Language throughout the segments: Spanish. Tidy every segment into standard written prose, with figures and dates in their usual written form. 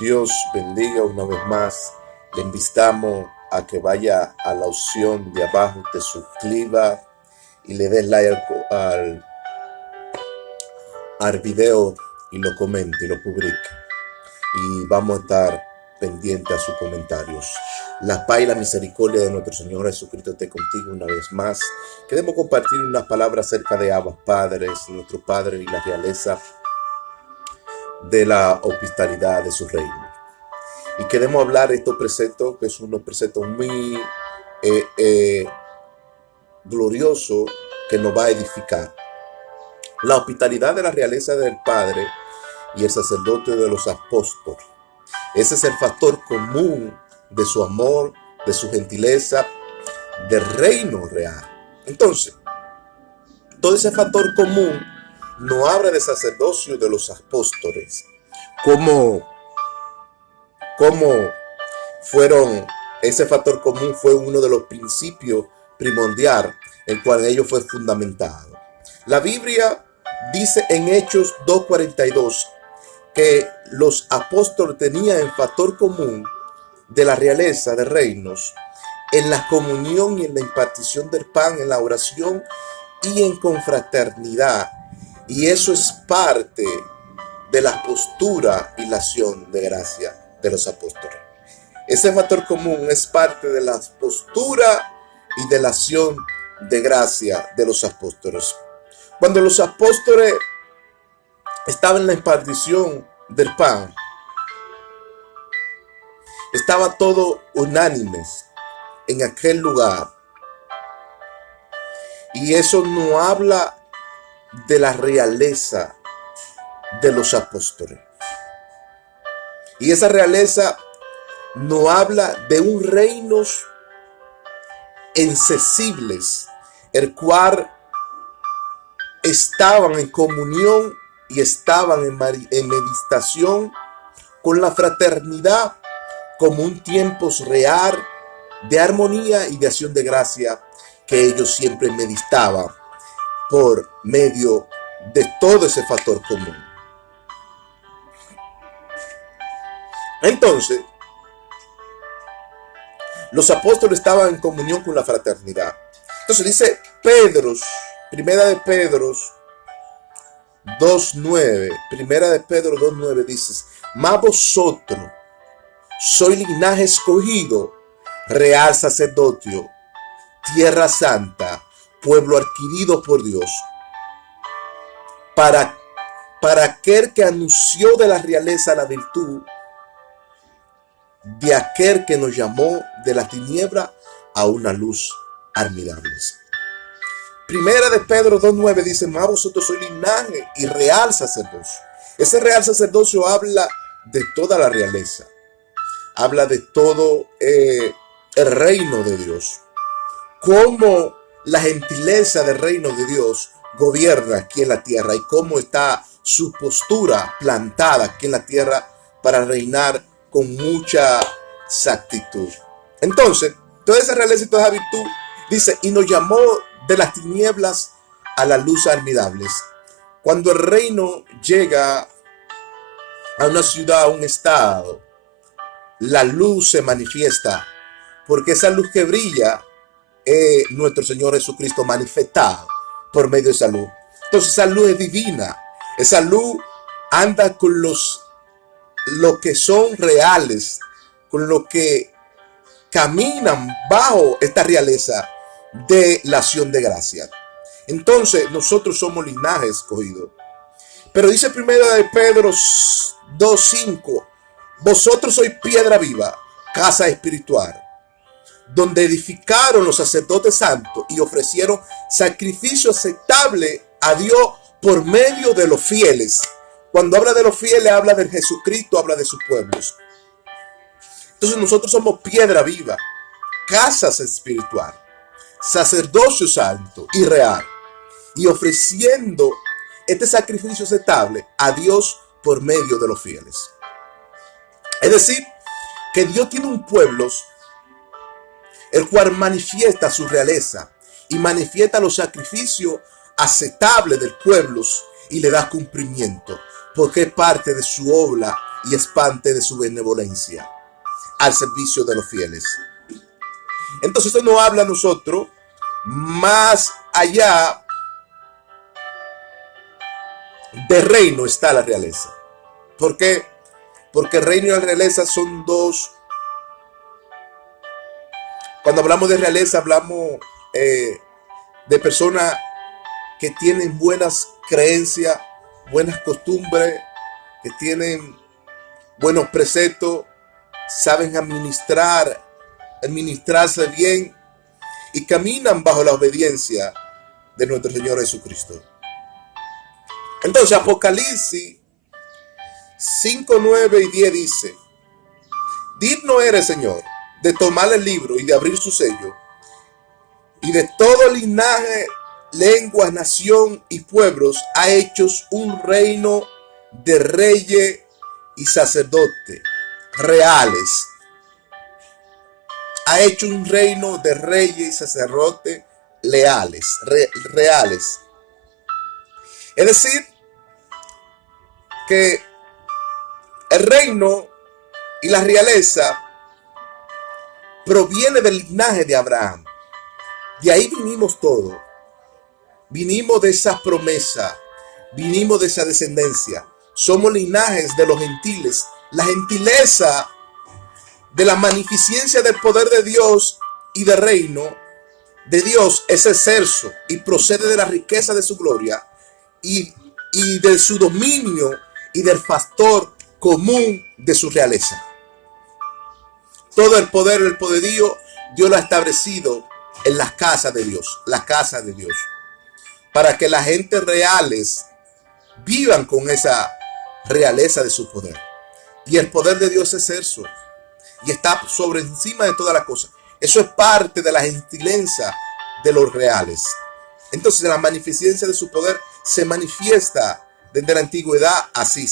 Dios bendiga una vez más. Le invitamos a que vaya a la opción de abajo, te suscriba y le des like al video y lo comente y lo publique. Y vamos a estar pendientes a sus comentarios. La paz y la misericordia de nuestro Señor Jesucristo esté contigo una vez más. Queremos compartir unas palabras acerca de Abba Padres, nuestro Padre y la realeza de la hospitalidad de su reino. Y queremos hablar de estos preceptos, que son unos preceptos muy gloriosos que nos va a edificar. La hospitalidad de la realeza del Padre y el sacerdote de los apóstoles. Ese es el factor común de su amor, de su gentileza, del reino real. Entonces, todo ese factor común nos habla del sacerdocio de los apóstoles. Cómo fueron, ese factor común fue uno de los principios primordiales, el cual ellos fue fundamentado. La Biblia dice en Hechos 2:42 que los apóstoles tenían el factor común de la realeza de reinos en la comunión y en la impartición del pan, en la oración y en confraternidad. Y eso es parte de la postura y la acción de gracia de los apóstoles. Ese factor común es parte de la postura y de la acción de gracia de los apóstoles. Cuando los apóstoles estaban en la impartición del pan, estaba todo unánimes en aquel lugar. Y eso no habla de la realeza de los apóstoles. Y esa realeza no habla de un reino insensibles, el cual estaban en comunión y estaban en meditación con la fraternidad como un tiempo real de armonía y de acción de gracia que ellos siempre meditaban por medio de todo ese factor común. Entonces, los apóstoles estaban en comunión con la fraternidad. Entonces dice Pedro, primera de Pedro 2:9 dice: mas vosotros sois linaje escogido, real sacerdocio, tierra santa, pueblo adquirido por Dios, para aquel que anunció de la realeza la virtud de aquel que nos llamó de la tiniebla a una luz admirable. Primera de Pedro 2:9 dice: mas vosotros sois linaje y real sacerdocio. Ese real sacerdocio habla de toda la realeza, habla de todo el reino de Dios, cómo la gentileza del reino de Dios gobierna aquí en la tierra y cómo está su postura plantada aquí en la tierra para reinar con mucha exactitud. Entonces, toda esa realeza y toda esa virtud dice: y nos llamó de las tinieblas a la luz admirables. Cuando el reino llega a una ciudad, a un estado, la luz se manifiesta, porque esa luz que brilla es nuestro Señor Jesucristo manifestado por medio de esa luz. Entonces esa luz es divina, esa luz anda con lo que son reales, con lo que caminan bajo esta realeza de la acción de gracia. Entonces nosotros somos linaje escogido. Pero dice primero de Pedro 2:5: vosotros sois piedra viva, casa espiritual, donde edificaron los sacerdotes santos y ofrecieron sacrificio aceptable a Dios por medio de los fieles. Cuando habla de los fieles, habla de Jesucristo, habla de sus pueblos. Entonces nosotros somos piedra viva, casas espiritual, sacerdocio santo y real, y ofreciendo este sacrificio aceptable a Dios por medio de los fieles. Es decir, que Dios tiene un pueblo el cual manifiesta su realeza y manifiesta los sacrificios aceptables del pueblo y le da cumplimiento, porque es parte de su obra y expande de su benevolencia al servicio de los fieles. Entonces esto nos habla a nosotros más allá del reino está la realeza. ¿Por qué? Porque el reino y la realeza son dos. Cuando hablamos de realeza hablamos de personas que tienen buenas creencias, buenas costumbres, que tienen buenos preceptos, saben administrarse bien y caminan bajo la obediencia de nuestro Señor Jesucristo. Entonces Apocalipsis 5, 9 y 10 dice: digno eres, Señor, de tomar el libro y de abrir su sello, y de todo linaje, lengua, nación y pueblos ha hecho un reino de reyes y sacerdotes reales. Ha hecho un reino de reyes y sacerdotes reales. Es decir, que el reino y la realeza proviene del linaje de Abraham. De ahí vinimos todos. Vinimos de esa promesa, vinimos de esa descendencia. Somos linajes de los gentiles. La gentileza de la magnificencia del poder de Dios y del reino de Dios es excelso y procede de la riqueza de su gloria y de su dominio y del factor común de su realeza. Todo el poder Dios lo ha establecido en las casas de Dios, para que las gentes reales vivan con esa realeza de su poder. Y el poder de Dios es excelso y está sobre encima de todas las cosas. Eso es parte de la gentileza de los reales. Entonces la magnificencia de su poder se manifiesta desde la antigüedad así.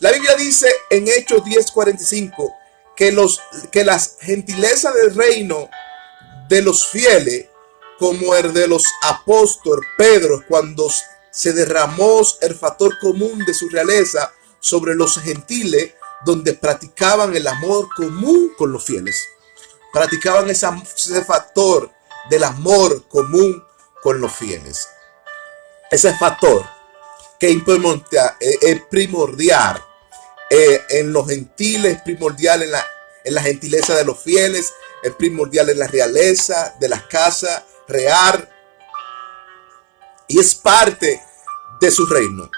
La Biblia dice en Hechos 10:45 que las gentilezas del reino de los fieles, como el de los apóstoles Pedro, cuando se derramó el factor común de su realeza sobre los gentiles, donde practicaban el amor común con los fieles. Practicaban ese factor del amor común con los fieles. Ese factor que es primordial en los gentiles, es primordial en la gentileza de los fieles, es primordial en la realeza de la casa real y es parte de su reino.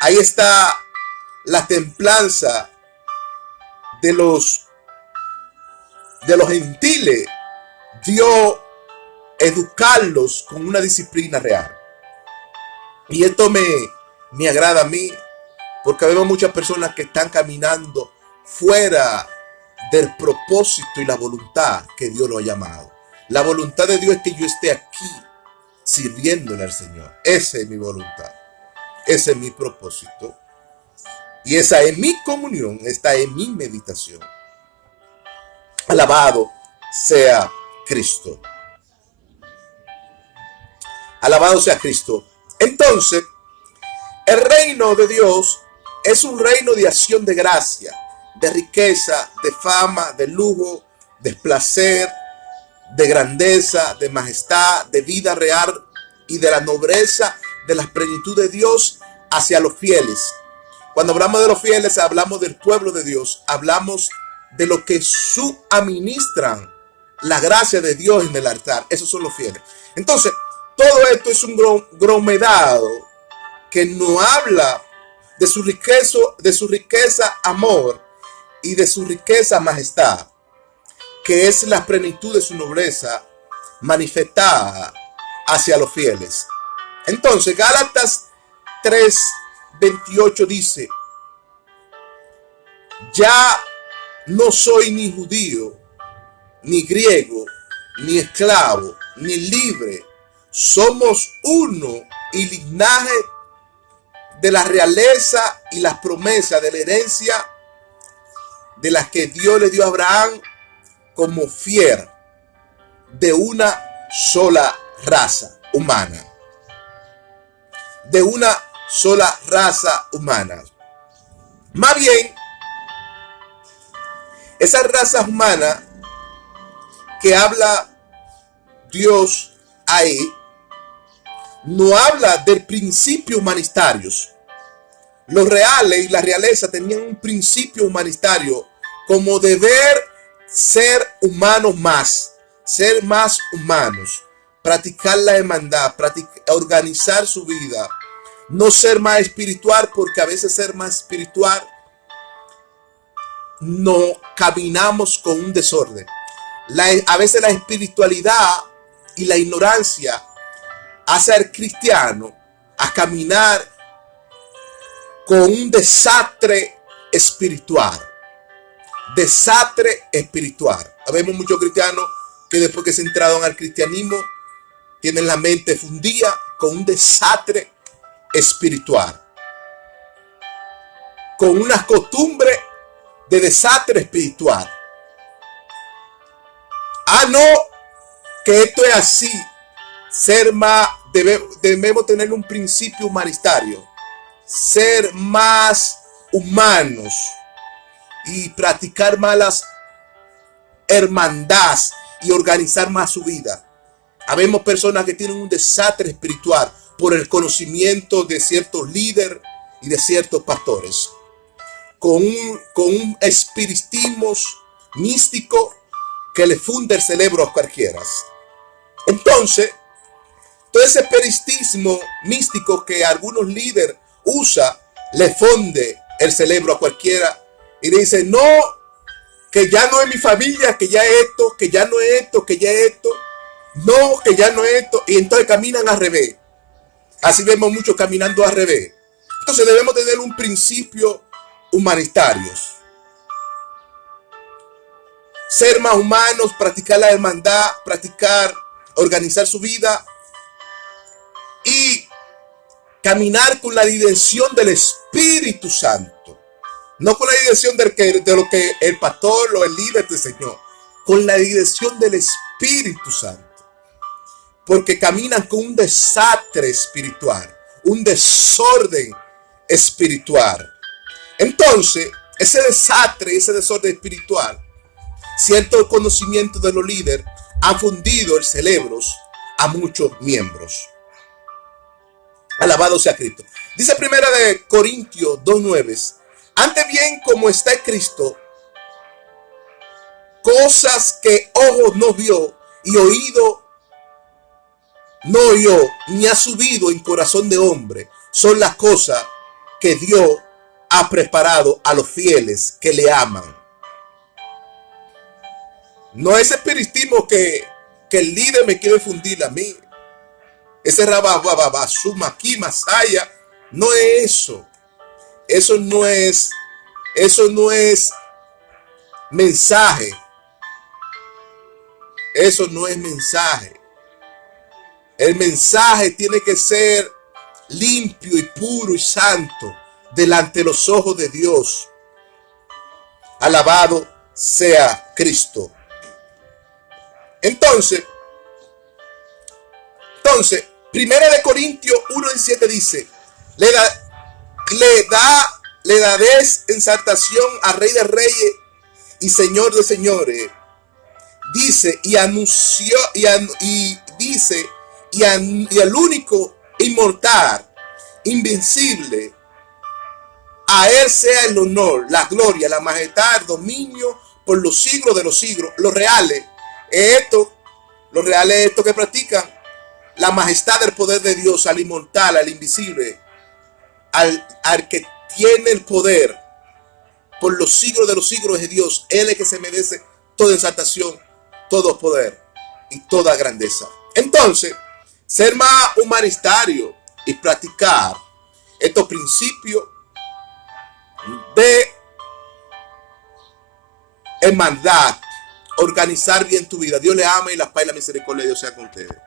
Ahí está la templanza de los gentiles. Dios educarlos con una disciplina real. Y esto me agrada a mí, porque vemos muchas personas que están caminando fuera del propósito y la voluntad que Dios lo ha llamado. La voluntad de Dios es que yo esté aquí sirviéndole al Señor. Esa es mi voluntad. Ese es mi propósito. Y esa es mi comunión. Esta es mi meditación. Alabado sea Cristo. Alabado sea Cristo. Entonces, el reino de Dios es un reino de acción de gracia, de riqueza, de fama, de lujo, de placer, de grandeza, de majestad, de vida real y de la nobleza de la plenitud de Dios hacia los fieles. Cuando hablamos de los fieles, hablamos del pueblo de Dios, hablamos de lo que administran la gracia de Dios en el altar. Esos son los fieles. Entonces, todo esto es un gromedado que nos habla de su riqueza amor y de su riqueza majestad, que es la plenitud de su nobleza manifestada hacia los fieles. Entonces, Gálatas 3:28 dice: ya no soy ni judío, ni griego, ni esclavo, ni libre. Somos uno y linaje de la realeza y las promesas de la herencia de las que Dios le dio a Abraham como fiel de una sola raza humana. De una sola raza humana. Más bien, Esa raza humana que habla Dios ahí, no habla del principio humanitarios. Los reales y la realeza tenían un principio humanitario como deber ser humanos más, ser más humanos, practicar la hermandad, organizar su vida, no ser más espiritual, porque a veces ser más espiritual no caminamos con un desorden. A veces la espiritualidad y la ignorancia hace al cristiano a caminar con un desastre espiritual. Desastre espiritual. Vemos muchos cristianos que después que se entraron al cristianismo tienen la mente fundida con un desastre espiritual, con una costumbre de desastre espiritual. No, que esto es así. Ser más, debemos tener un principio humanitario, ser más humanos y practicar más las hermandades y organizar más su vida. Habemos personas que tienen un desastre espiritual por el conocimiento de ciertos líderes y de ciertos pastores, con un espiritismo místico que le funde el cerebro a cualquiera. Entonces, todo ese espiritismo místico que algunos líderes usan, le funde el cerebro a cualquiera y le dice, no, que ya no es mi familia, que ya es esto, que ya no es esto, que ya es esto, no, que ya no es esto, y entonces caminan al revés. Así vemos muchos caminando al revés. Entonces debemos tener un principio humanitario. Ser más humanos, practicar la hermandad, organizar su vida y caminar con la dirección del Espíritu Santo. No con la dirección de lo que el pastor o el líder te enseñó, con la dirección del Espíritu Santo. Porque caminan con un desastre espiritual, un desorden espiritual. Entonces, ese desastre, ese desorden espiritual, cierto conocimiento de los líderes ha fundido el cerebro a muchos miembros. Alabado sea Cristo. Dice 1 Corintios 2:9. Antes bien, como está escrito, cosas que ojo no vio y oído no oyó, ni ha subido en corazón de hombre, son las cosas que Dios ha preparado a los fieles que le aman. No es espiritismo que el líder me quiere fundir a mí. Ese rabababasuma aquí, masaya, no es eso. Eso no es mensaje. Eso no es mensaje. El mensaje tiene que ser limpio y puro y santo delante de los ojos de Dios. Alabado sea Cristo. Entonces, 1 Corintios 1:17 dice, le daréis exaltación al Rey de Reyes y Señor de Señores. Dice, y anunció, y al único inmortal, invencible, a él sea el honor, la gloria, la majestad, el dominio por los siglos de los siglos. Los reales es esto que practican la majestad del poder de Dios, al inmortal, al invisible, al que tiene el poder por los siglos de los siglos de Dios. Él es que se merece toda exaltación, todo poder y toda grandeza. Entonces, ser más humanitario y practicar estos principios de hermandad, organizar bien tu vida. Dios le ama y la paz y la misericordia de Dios sea con ustedes.